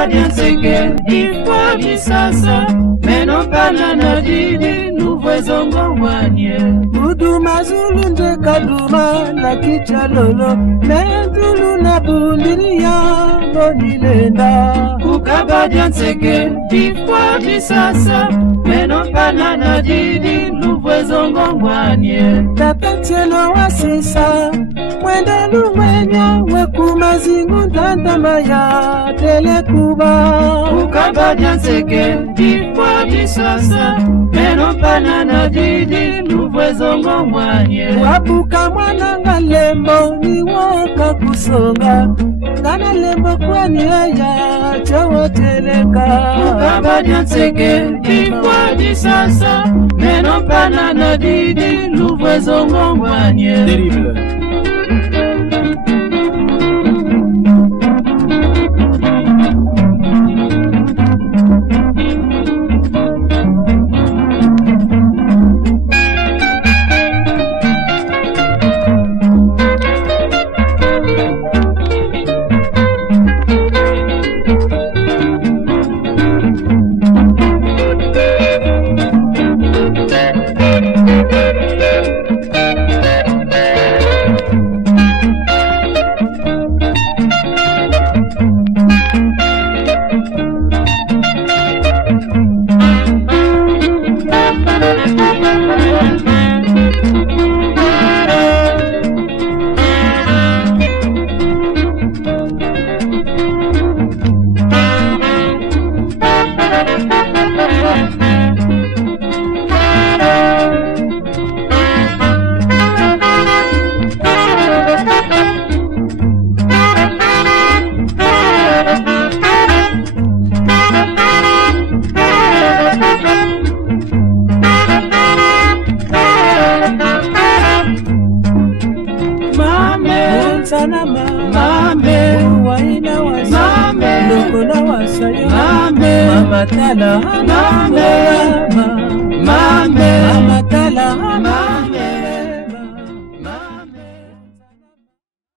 Ukabadya seke ifwa disasa meno pana na didi nuvwezongo wanye Mudu mazulu nje kaduma la kichalolo Mentulu na bundiria bonilenda Ukabadya seke ifwa disasa meno pana na didi nuvwezongo wanye Tapetelo wasisa Mwendelu mwenye weku mazingu ntantama ya telekuba Ukabadya seke ifwa disasa meno pana na didi nuvwezongo wanye Wapuka mwananga lembo ni waka kusonga Kana lembo kwani haya chawo teleka Ukabadya seke ifwa disasa meno pana na didi nuvwezongo wanye Terrible. Matala, mame,